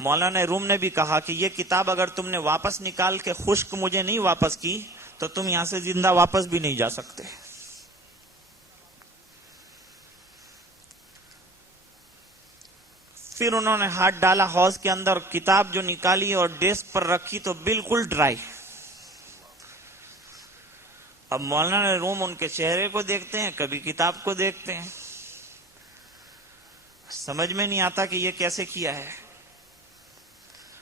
مولانا روم نے بھی کہا کہ یہ کتاب اگر تم نے واپس نکال کے خشک مجھے نہیں واپس کی تو تم یہاں سے زندہ واپس بھی نہیں جا سکتے. پھر انہوں نے ہاتھ ڈالا حوض کے اندر، کتاب جو نکالی اور ڈیسک پر رکھی تو بالکل ڈرائی. اب مولانا روم ان کے چہرے کو دیکھتے ہیں، کبھی کتاب کو دیکھتے ہیں، سمجھ میں نہیں آتا کہ یہ کیسے کیا ہے.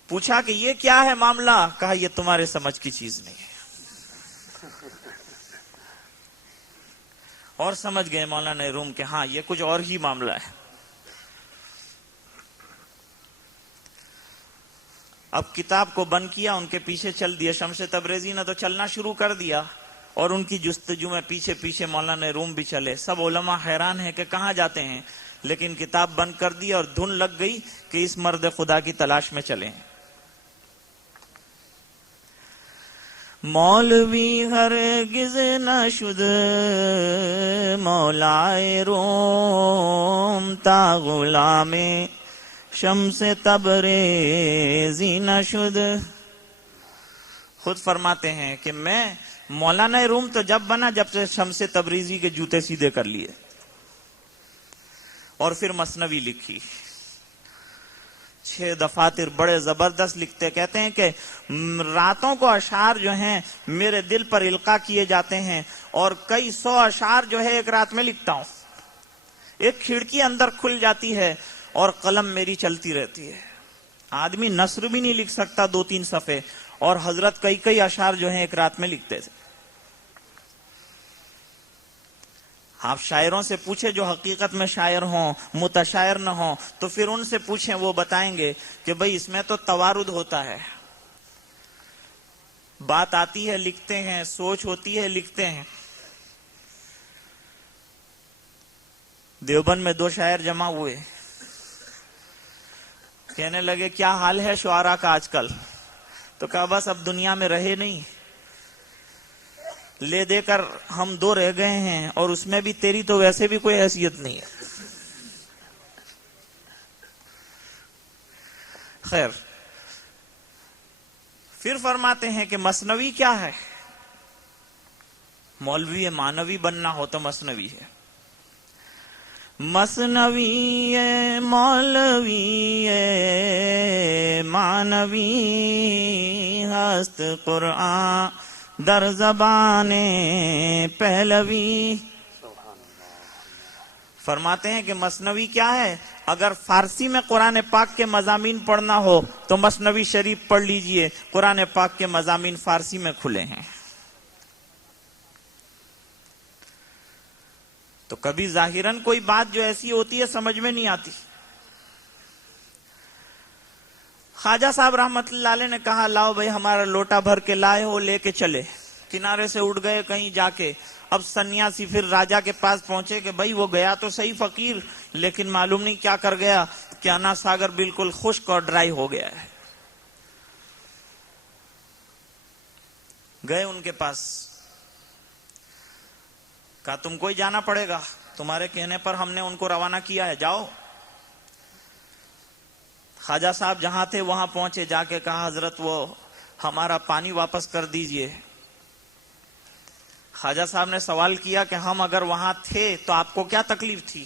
پوچھا کہ یہ کیا ہے معاملہ؟ کہا یہ تمہارے سمجھ کی چیز نہیں ہے. اور سمجھ گئے مولانا روم کہ ہاں یہ کچھ اور ہی معاملہ ہے. اب کتاب کو بند کیا، ان کے پیچھے چل دیا. شمس تبریزی نے تو چلنا شروع کر دیا اور ان کی جستجو میں پیچھے پیچھے مولانا روم بھی چلے. سب علماء حیران ہیں کہ کہاں جاتے ہیں، لیکن کتاب بند کر دی اور دھن لگ گئی کہ اس مرد خدا کی تلاش میں چلیں. مولوی ہرگز نہ شد مولائے روم تا غلام شمس تبریزی نہ شد. خود فرماتے ہیں کہ میں مولانا روم تو جب بنا جب سے شمس تبریزی کے جوتے سیدھے کر لیے. اور پھر مثنوی لکھی. 6 دفاتر بڑے زبردست لکھتے، کہتے ہیں کہ راتوں کو اشعار جو ہیں میرے دل پر القاء کیے جاتے ہیں اور کئی 100 اشعار جو ہے ایک رات میں لکھتا ہوں. ایک کھڑکی اندر کھل جاتی ہے اور قلم میری چلتی رہتی ہے. آدمی نثر بھی نہیں لکھ سکتا 2-3 صفحے، اور حضرت کئی اشعار جو ہیں ایک رات میں لکھتے تھے. آپ شاعروں سے پوچھیں جو حقیقت میں شاعر ہوں، متشاعر نہ ہوں، تو پھر ان سے پوچھیں، وہ بتائیں گے کہ بھئی اس میں تو توارد ہوتا ہے. بات آتی ہے لکھتے ہیں، سوچ ہوتی ہے لکھتے ہیں. دیوبند میں 2 شاعر جمع ہوئے، کہنے لگے کیا حال ہے شعراء کا آج کل؟ تو کہا بس اب دنیا میں رہے نہیں، لے دے کر ہم 2 رہ گئے ہیں، اور اس میں بھی تیری تو ویسے بھی کوئی حیثیت نہیں ہے. خیر، پھر فرماتے ہیں کہ مثنوی کیا ہے؟ مولوی مانوی بننا ہو تو مثنوی ہے. مثنوی مولوی مانوی ہست قرآن در زبان پہلوی. فرماتے ہیں کہ مثنوی کیا ہے؟ اگر فارسی میں قرآن پاک کے مضامین پڑھنا ہو تو مثنوی شریف پڑھ لیجئے، قرآن پاک کے مضامین فارسی میں کھلے ہیں. تو کبھی ظاہراً کوئی بات جو ایسی ہوتی ہے سمجھ میں نہیں آتی. خواجہ صاحب رحمت اللہ علیہ نے کہا لاؤ بھائی ہمارا لوٹا بھر کے لائے ہو، لے کے چلے. کنارے سے اٹھ گئے کہیں جا کے. اب سنیاسی پھر راجا کے پاس پہنچے کہ بھائی وہ گیا تو صحیح فقیر، لیکن معلوم نہیں کیا کر گیا کہ انا ساگر بالکل خشک اور ڈرائی ہو گیا ہے. گئے ان کے پاس، کہا تم کو ہی جانا پڑے گا، تمہارے کہنے پر ہم نے ان کو روانہ کیا ہے، جاؤ. خواجہ صاحب جہاں تھے وہاں پہنچے، جا کے کہا حضرت وہ ہمارا پانی واپس کر دیجئے. خواجہ صاحب نے سوال کیا کہ ہم اگر وہاں تھے تو آپ کو کیا تکلیف تھی؟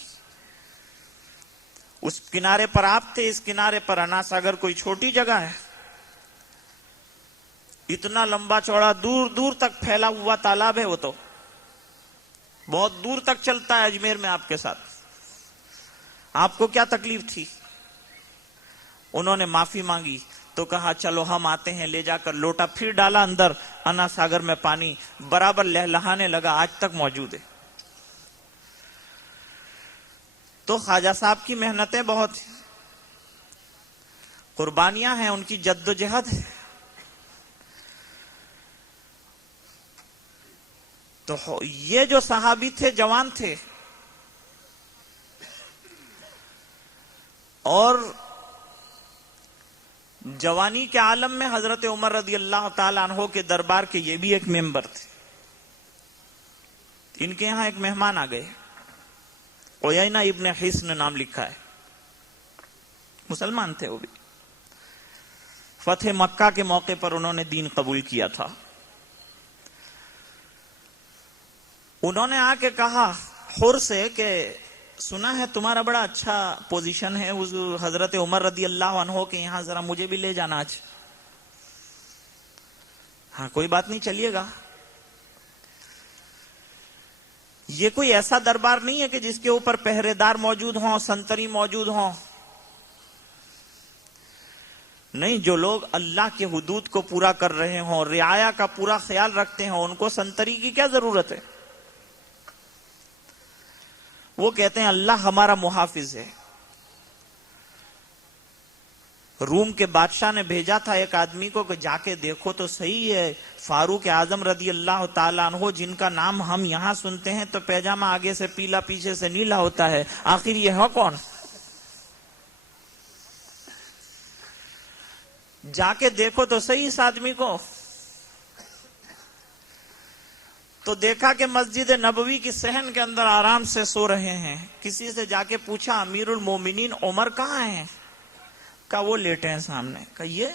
اس کنارے پر آپ تھے، اس کنارے پر انا ساگر کوئی چھوٹی جگہ ہے؟ اتنا لمبا چوڑا دور دور تک پھیلا ہوا تالاب ہے، وہ تو بہت دور تک چلتا ہے اجمیر میں آپ کے ساتھ. آپ کو کیا تکلیف تھی؟ انہوں نے معافی مانگی تو کہا چلو ہم آتے ہیں. لے جا کر لوٹا پھر ڈالا اندر، انا ساگر میں پانی برابر لہلہانے لگا، آج تک موجود ہے. تو خواجہ صاحب کی محنتیں بہت ہیں، قربانیاں ہیں، ان کی جد و جہد ہے. تو یہ جو صحابی تھے جوان تھے، اور جوانی کے عالم میں حضرت عمر رضی اللہ تعالی عنہ کے دربار کے یہ بھی ایک ممبر تھے. ان کے یہاں ایک مہمان آ گئے، عیینہ ابن حصن نام لکھا ہے، مسلمان تھے وہ بھی. فتح مکہ کے موقع پر انہوں نے دین قبول کیا تھا. انہوں نے آ کے کہا حر سے کہ سنا ہے تمہارا بڑا اچھا پوزیشن ہے حضرت عمر رضی اللہ عنہ کے یہاں، ذرا مجھے بھی لے جانا آج. ہاں کوئی بات نہیں، چلیے گا. یہ کوئی ایسا دربار نہیں ہے کہ جس کے اوپر پہرے دار موجود ہوں، سنتری موجود ہوں. نہیں، جو لوگ اللہ کے حدود کو پورا کر رہے ہوں، رعایا کا پورا خیال رکھتے ہیں، ان کو سنتری کی کیا ضرورت ہے؟ وہ کہتے ہیں اللہ ہمارا محافظ ہے. روم کے بادشاہ نے بھیجا تھا ایک آدمی کو کہ جا کے دیکھو تو صحیح ہے، فاروق اعظم رضی اللہ تعالیٰ عنہ جن کا نام ہم یہاں سنتے ہیں تو پیجامہ آگے سے پیلا پیچھے سے نیلا ہوتا ہے، آخر یہ ہے کون؟ جا کے دیکھو تو صحیح اس آدمی کو. تو دیکھا کہ مسجد نبوی کی صحن کے اندر آرام سے سو رہے ہیں. کسی سے جا کے پوچھا امیر المومنین عمر کہاں ہیں؟ کہا وہ لیٹے ہیں سامنے. کہا یہ؟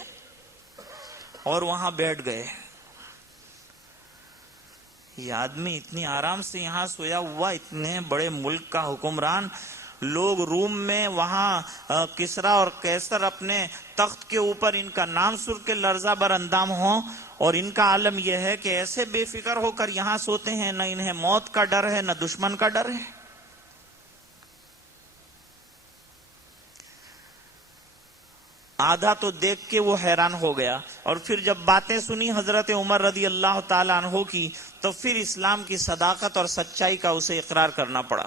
اور وہاں بیٹھ گئے. یہ آدمی اتنی آرام سے یہاں سویا ہوا، اتنے بڑے ملک کا حکمران، لوگ روم میں وہاں کسرا اور قیصر اپنے تخت کے اوپر ان کا نام سن کے لرزہ بر اندام ہوں، اور ان کا عالم یہ ہے کہ ایسے بے فکر ہو کر یہاں سوتے ہیں، نہ انہیں موت کا ڈر ہے نہ دشمن کا ڈر ہے. آدھا تو دیکھ کے وہ حیران ہو گیا، اور پھر جب باتیں سنی حضرت عمر رضی اللہ تعالی عنہ کی تو پھر اسلام کی صداقت اور سچائی کا اسے اقرار کرنا پڑا.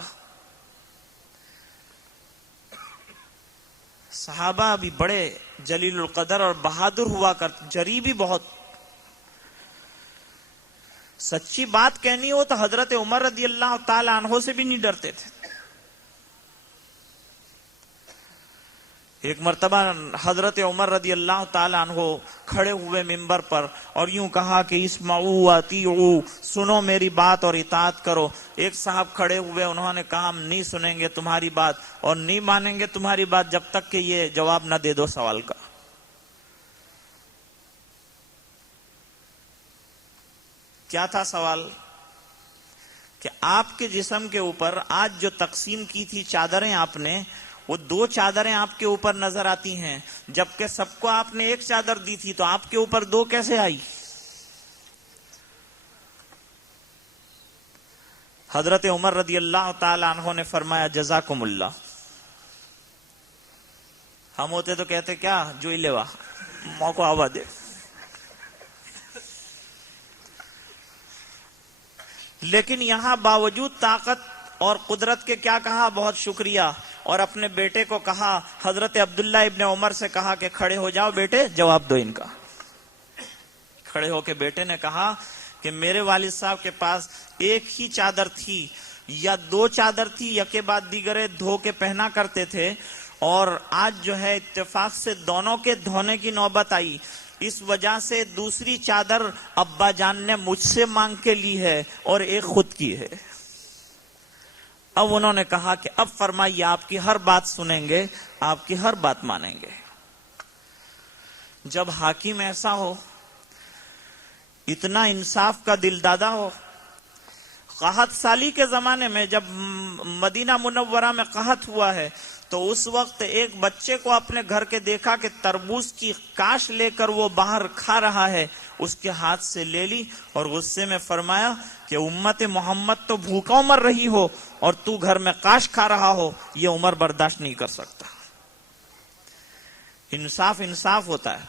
صحابہ بھی بڑے جلیل القدر اور بہادر ہوا کرتے، جری بھی بہت. سچی بات کہنی ہو تو حضرت عمر رضی اللہ تعالی عنہ سے بھی نہیں ڈرتے تھے. ایک مرتبہ حضرت عمر رضی اللہ تعالی عنہ کھڑے ہوئے منبر پر اور یوں کہا کہ اسمعوا واطیعوا، سنو میری بات اور اطاعت کرو. ایک صاحب کھڑے ہوئے، انہوں نے کہا ہم نہیں سنیں گے تمہاری بات اور نہیں مانیں گے تمہاری بات جب تک کہ یہ جواب نہ دے دو سوال کا. کیا تھا سوال؟ کہ آپ کے جسم کے اوپر آج جو تقسیم کی تھی چادریں آپ نے، وہ 2 چادریں آپ کے اوپر نظر آتی ہیں، جبکہ سب کو آپ نے 1 چادر دی تھی، تو آپ کے اوپر 2 کیسے آئی؟ حضرت عمر رضی اللہ تعالی عنہ نے فرمایا جزاکم اللہ. ہم ہوتے تو کہتے کیا جو لیوا موقع آوا دے. لیکن یہاں باوجود طاقت اور قدرت کے کیا کہا؟ بہت شکریہ. اور اپنے بیٹے کو کہا، حضرت عبداللہ ابن عمر سے کہا کہ کھڑے ہو جاؤ بیٹے، جواب دو ان کا. کھڑے ہو کے بیٹے نے کہا کہ میرے والد صاحب کے پاس 1 ہی چادر تھی یا 2 چادر تھی، یکے بعد دیگرے دھو کے پہنا کرتے تھے، اور آج جو ہے اتفاق سے دونوں کے دھونے کی نوبت آئی، اس وجہ سے دوسری چادر ابا جان نے مجھ سے مانگ کے لی ہے اور 1 خود کی ہے. اب انہوں نے کہا کہ اب فرمائیے، آپ کی ہر بات سنیں گے، آپ کی ہر بات مانیں گے. جب حاکم ایسا ہو، اتنا انصاف کا دل دادا ہو. قحط سالی کے زمانے میں جب مدینہ منورہ میں قحط ہوا ہے تو اس وقت ایک بچے کو اپنے گھر کے دیکھا کہ تربوز کی کاش لے کر وہ باہر کھا رہا ہے، اس کے ہاتھ سے لے لی اور غصے میں فرمایا کہ امت محمد تو بھوکا مر رہی ہو اور تو گھر میں کاش کھا رہا ہو، یہ عمر برداشت نہیں کر سکتا. انصاف انصاف ہوتا ہے.